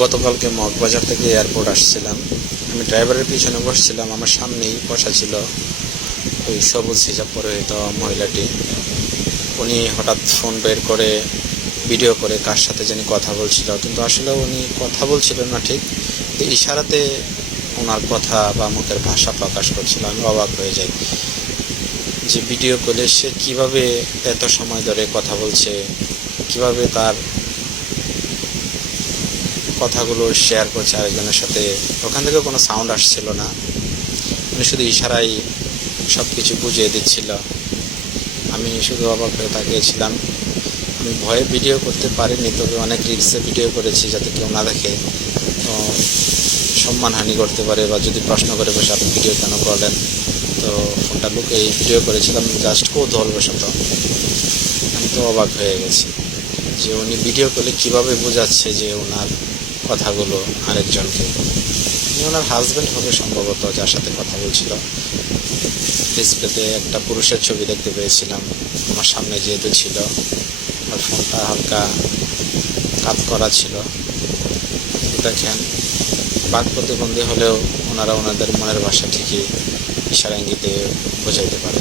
গতকালকে মগবাজার থেকে এয়ারপোর্ট আসছিলাম। আমি ড্রাইভারের পিছনে বসছিলাম, আমার সামনেই বসা ছিল ওই সবুজ হিজাব পরিহিত মহিলাটি। উনি হঠাৎ ফোন বের করে ভিডিও করে কার সাথে জানি কথা বলছিল, কিন্তু আসলে উনি কথা বলছিলেন না ঠিক, তো ইশারাতে ওনার কথা বা মুখের ভাষা প্রকাশ করছিল। আমি অবাক হয়ে যাই যে ভিডিও কলে সে কীভাবে এত সময় ধরে কথা বলছে, কিভাবে তার কথাগুলো শেয়ার করছে আরেকজনের সাথে। ওখান থেকে কোনো সাউন্ড আসছিল না, উনি শুধু ইশারায় সব কিছু বুঝিয়ে দিচ্ছিল। আমি শুধু অবাক হয়ে তাকিয়েছিলাম। আমি ভয়ে ভিডিও করতে পারিনি, তবে অনেক রিলসে ভিডিও করেছি যাতে কেউ না দেখে, তো সম্মানহানি করতে পারে বা যদি প্রশ্ন করে বসে আপনি ভিডিও কেন করলেন, তো ফোনটা লুকিয়ে ভিডিও করেছিলাম জাস্ট কৌতূহলবশত। আমি তো অবাক হয়ে গেছি যে উনি ভিডিও করলে কীভাবে বোঝাচ্ছে যে ওনার কথাগুলো আরেকজনকে। ওনার হাজব্যান্ড হবে সম্ভবত যার সাথে কথা বলছিল। ডিসপ্লেতে একটা পুরুষের ছবি দেখতে পেয়েছিলাম, আমার সামনে যেহেতু ছিল, আর ফোনটা হালকা কাত করা ছিল। দেখেন, বাক প্রতিবন্ধী হলেও ওনারা ওনাদের মনের ভাষা ঠিকই ইশারা ইঙ্গিতে বোঝাইতে পারে।